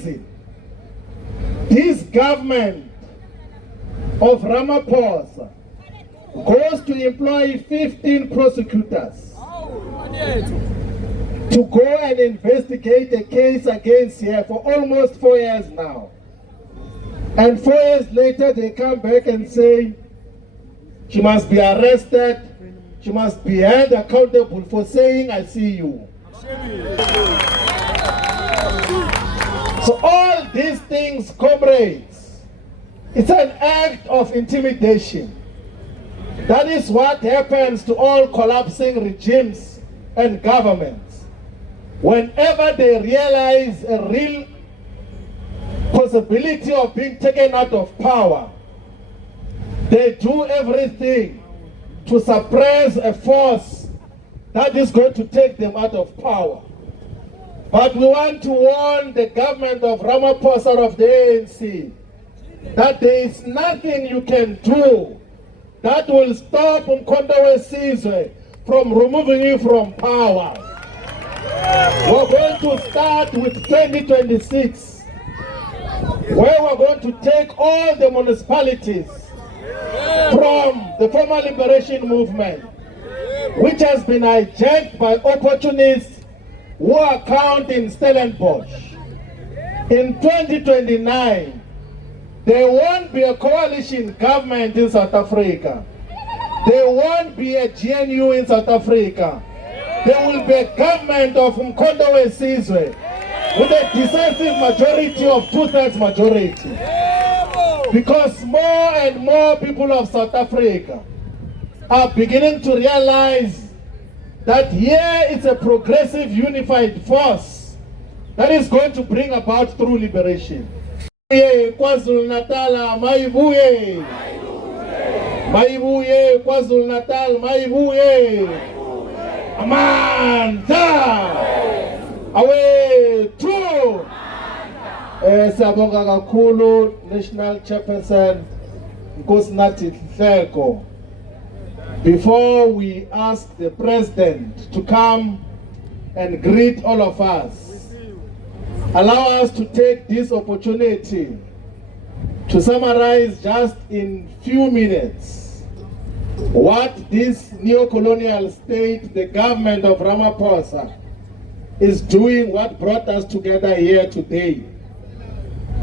reason this government of Ramaphosa goes to employ 15 prosecutors to go and investigate a case against her for almost 4 years now. And 4 years later, they come back and say she must be arrested, she must be held accountable for saying, "I see you." So all these things, comrades, it's an act of intimidation. That is what happens to all collapsing regimes and governments. Whenever they realize a real possibility of being taken out of power, they do everything to suppress a force that is going to take them out of power. But we want to warn the government of Ramaphosa of the ANC that there is nothing you can do that will stop njengoyise from removing you from power. We're going to start with 2026, where we're going to take all the municipalities from the former liberation movement, which has been hijacked by opportunists who are counting Stellenbosch. In 2029, there won't be a coalition government in South Africa. There won't be a GNU in South Africa. There will be a government of njengoyise with a decisive majority of 2/3 majority. Because more and more people of South Africa are beginning to realize that here is a progressive unified force that is going to bring about true liberation. KwaZulu-Natal, maibuye! Maibuye, KwaZulu-Natal, maibuye! Amandla! Away, true! Siyabonga kakhulu National Chairperson Nkosi Hleko. Before we ask the President to come and greet all of us, allow us to take this opportunity to summarize just in few minutes what this neo-colonial state, the government of Ramaphosa, is doing, what brought us together here today.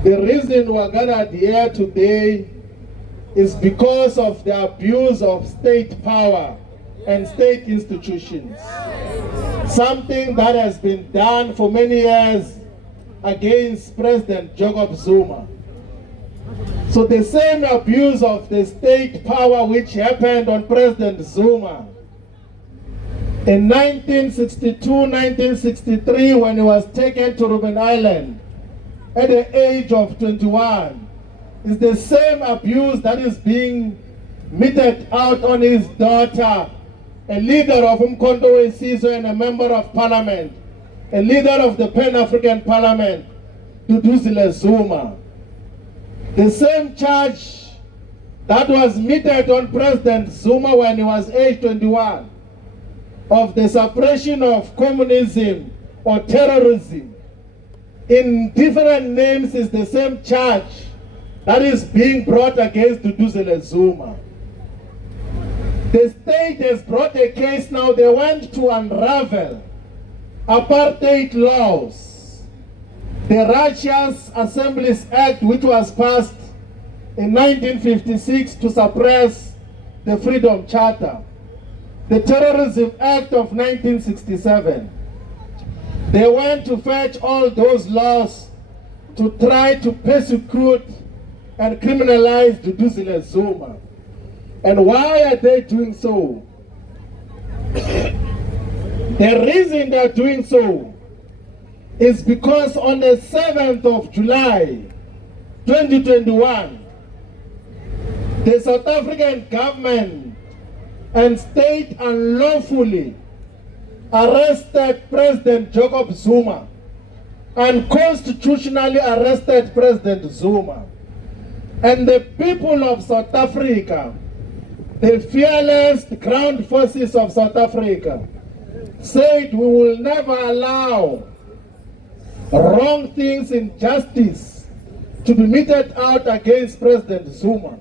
The reason we're gathered here today is because of the abuse of state power and state institutions. Something that has been done for many years against President Jacob Zuma. So the same abuse of the state power which happened on President Zuma in 1962, 1963, when he was taken to Robben Island at the age of 21, is the same abuse that is being meted out on his daughter, a leader of njengoyise and a member of parliament, a leader of the Pan-African Parliament, Duduzile Zuma. The same charge that was meted on President Zuma when he was age 21 of the suppression of communism or terrorism in different names is the same charge that is being brought against Duduzile Zuma. The state has brought a case now. They want to unravel apartheid laws. The Righteous Assemblies Act, which was passed in 1956 to suppress the Freedom Charter. The Terrorism Act of 1967. They went to fetch all those laws to try to persecute and criminalize Duduzile Zuma. And why are they doing so? The reason they're doing so is because on the 7th of July 2021, the South African government and state unlawfully arrested President Jacob Zuma, unconstitutionally arrested President Zuma. And the people of South Africa, the fearless ground forces of South Africa, said we will never allow wrong things in justice to be meted out against President Zuma.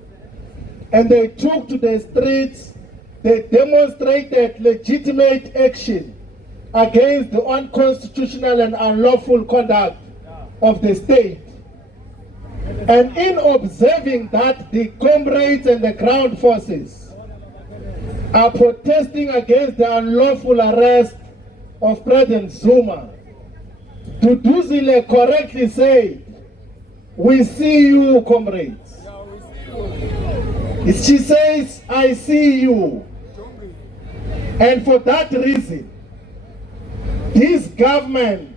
And they took to the streets, they demonstrated legitimate action against the unconstitutional and unlawful conduct of the state. And in observing that, the comrades and the ground forces are protesting against the unlawful arrest of President Zuma, Duduzile correctly said, "We see you, comrades." She says, "I see you." And for that reason, this government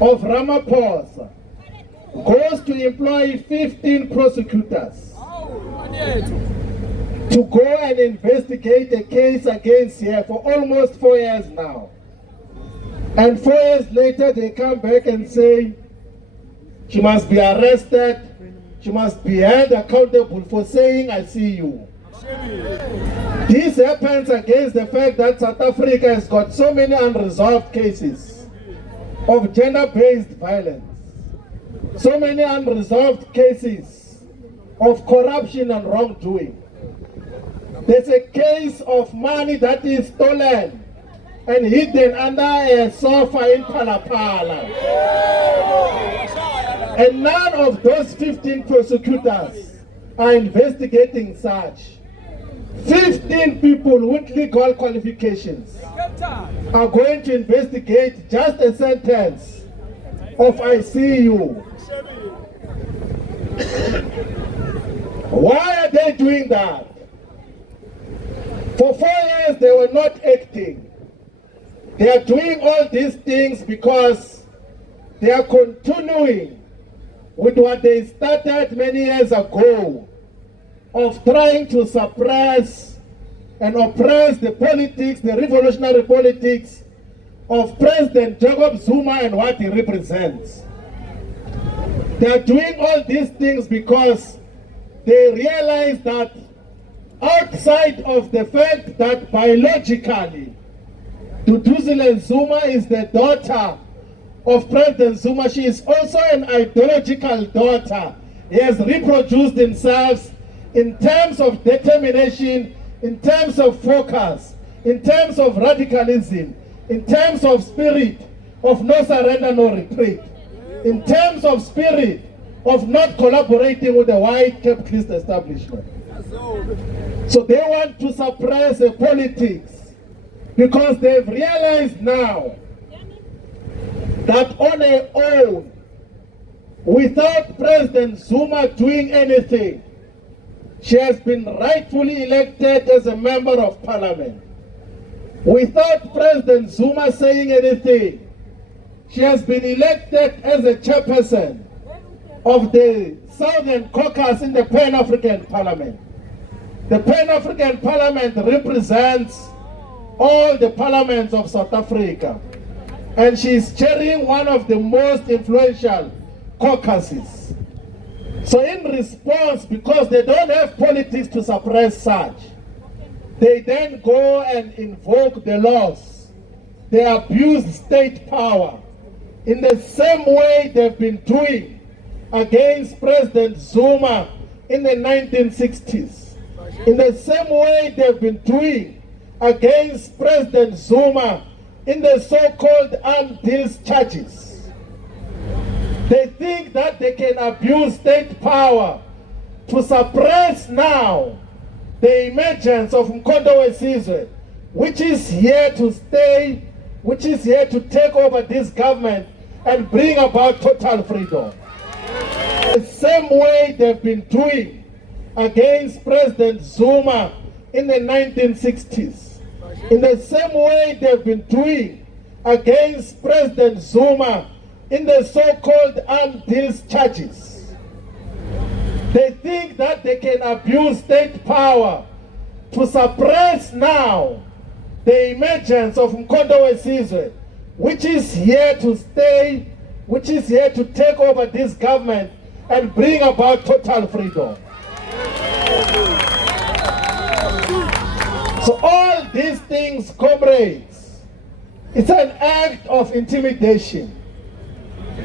of Ramaphosa goes to employ 15 prosecutors to go and investigate a case against her for almost 4 years now. And 4 years later, they come back and say she must be arrested, she must be held accountable for saying, "I see you." This happens against the fact that South Africa has got so many unresolved cases of gender-based violence, so many unresolved cases of corruption and wrongdoing. There's a case of money that is stolen and hidden under a sofa in Palapala. And none of those 15 prosecutors are investigating such. 15 people with legal qualifications are going to investigate just a sentence of "I see you." Why are they doing that? For 4 years they were not acting. They are doing all these things because they are continuing with what they started many years ago of trying to suppress and oppress the politics, the revolutionary politics of President Jacob Zuma and what he represents. They are doing all these things because they realize that outside of the fact that biologically Duduzile Zuma is the daughter of President Zuma, she is also an ideological daughter. He has reproduced himself in terms of determination, in terms of focus, in terms of radicalism, in terms of spirit of no surrender, no retreat, in terms of spirit of not collaborating with the white capitalist establishment. So they want to suppress the politics because they've realized now that on their own, without President Zuma doing anything, she has been rightfully elected as a member of parliament. Without President Zuma saying anything, she has been elected as a chairperson of the Southern Caucus in the Pan-African Parliament. The Pan-African Parliament represents all the parliaments of South Africa, and she is chairing one of the most influential caucuses. So in response, because they don't have politics to suppress such, they then go and invoke the laws. They abuse state power in the same way they've been doing against President Zuma in the 1960s. In the same way they've been doing against President Zuma in the so-called armed deals charges. They think that they can abuse state power to suppress now the emergence of njengoyise, which is here to stay, which is here to take over this government and bring about total freedom. The same way they've been doing against President Zuma in the 1960s. In the same way they've been doing against President Zuma in the so-called armed deals charges. They think that they can abuse state power to suppress now the emergence of njengoyise, which is here to stay, which is here to take over this government and bring about total freedom. So all these things, comrades, it's an act of intimidation.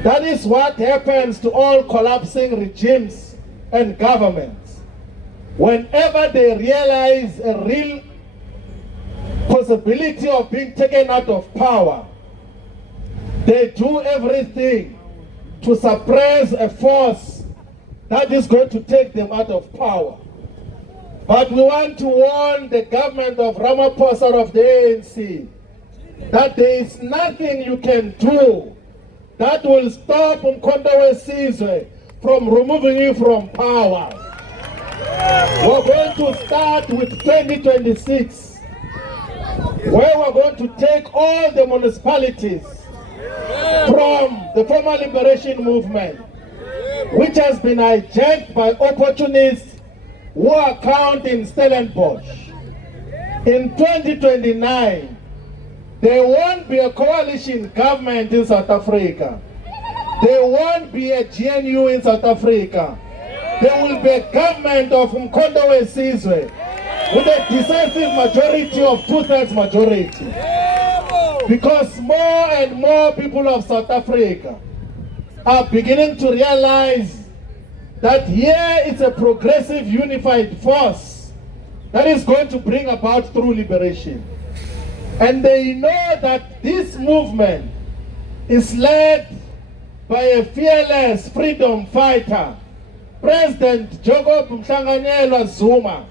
That is what happens to all collapsing regimes and governments. Whenever they realize a real possibility of being taken out of power, they do everything to suppress a force that is going to take them out of power. But we want to warn the government of Ramaphosa of the ANC that there is nothing you can do that will stop Umkhonto weSizwe from removing you from power. We're going to start with 2026, where we're going to take all the municipalities from the former liberation movement, which has been hijacked by opportunists who are counting Stellenbosch. In 2029, there won't be a coalition government in South Africa. There won't be a GNU in South Africa. There will be a government of Umkhonto weSizwe with a decisive majority of 2/3 majority. Because more and more people of South Africa are beginning to realize that here is a progressive unified force that is going to bring about true liberation. And they know that this movement is led by a fearless freedom fighter, President Jacob Mhlanganyelwa Zuma.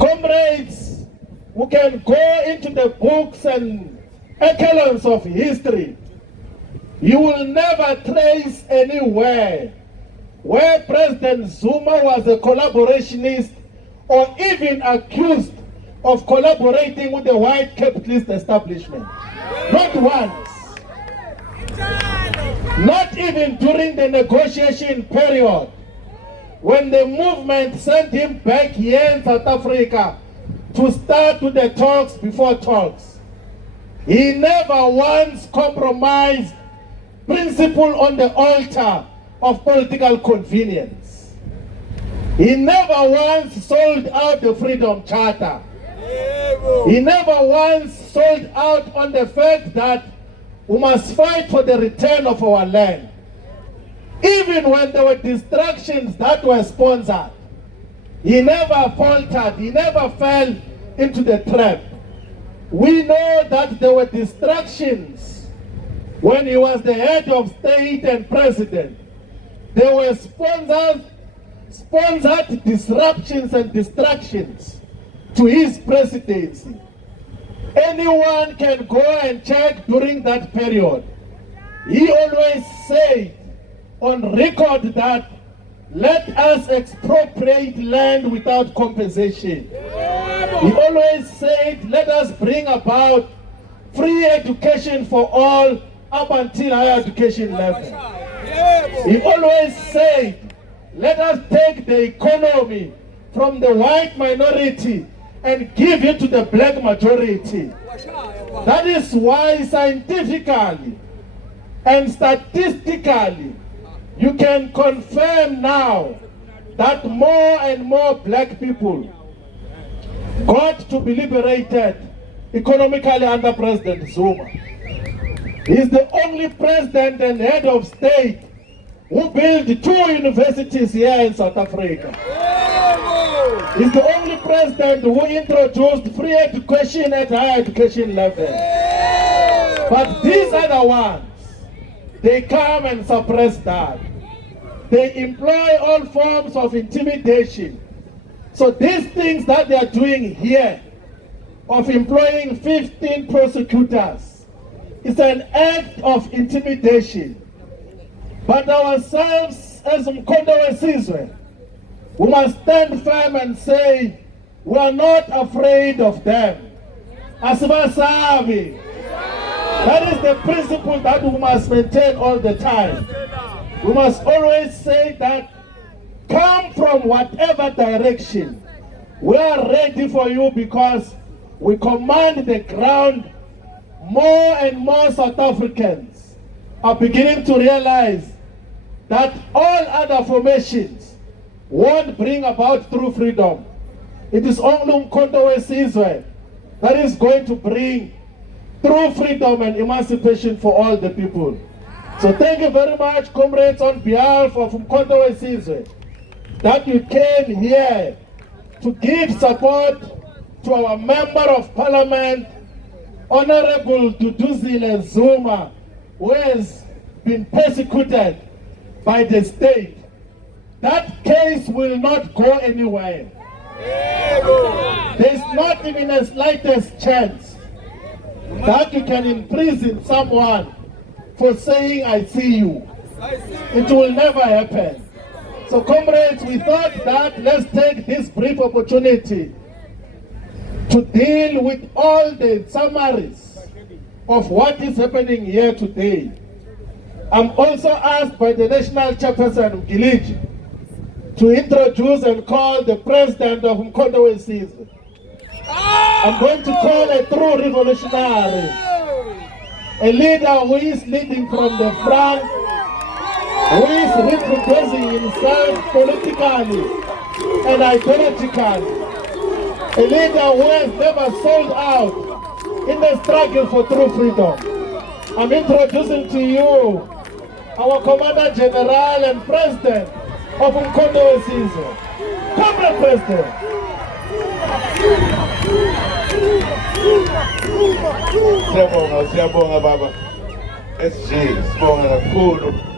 Comrades, who can go into the books and echelons of history, you will never trace anywhere where President Zuma was a collaborationist or even accused of collaborating with the white capitalist establishment. Not once. Not even during the negotiation period, when the movement sent him back here in South Africa to start with the talks before talks. He never once compromised principle on the altar of political convenience. He never once sold out the Freedom Charter. He never once sold out on the fact that we must fight for the return of our land. Even when there were distractions that were sponsored, he never faltered, he never fell into the trap. We know that there were distractions when he was the head of state and president. There were sponsored disruptions and distractions to his presidency. Anyone can go and check during that period. He always said on record that let us expropriate land without compensation. He always said let us bring about free education for all up until higher education level. He always said let us take the economy from the white minority and give it to the black majority. That is why scientifically and statistically you can confirm now that more and more black people got to be liberated economically under President Zuma. He is the only president and head of state who built 2 universities here in South Africa. He's the only president who introduced free education at higher education level. But these other ones, they come and suppress that. They employ all forms of intimidation. So these things that they are doing here, of employing 15 prosecutors, is an act of intimidation. But ourselves as Umkhonto weSizwe, we must stand firm and say, we are not afraid of them. Asibasabi. That is the principle that we must maintain all the time. We must always say that, come from whatever direction, we are ready for you because we command the ground. More and more South Africans are beginning to realize that all other formations won't bring about true freedom. It is only Umkhonto weSizwe that is going to bring true freedom and emancipation for all the people. So thank you very much, comrades, on behalf of Umkhonto weSizwe, that you came here to give support to our Member of Parliament, Honorable Duduzile Zuma, who has been persecuted by the state. That case will not go anywhere. There's not even a slightest chance that you can imprison someone for saying, I see you. It will never happen. So comrades, we thought that let's take this brief opportunity to deal with all the summaries of what is happening here today. I'm also asked by the National Chairperson, Giliji, to introduce and call the President of Umkhonto weSizwe. I'm going to call a true revolutionary, a leader who is leading from the front, who is reproducing himself politically and ideologically, a leader who has never sold out in the struggle for true freedom. I'm introducing to you our Commander General and President of Umkhonto weSizwe. Comrade President. Siyabonga baba. SG, sibonga kakhulu.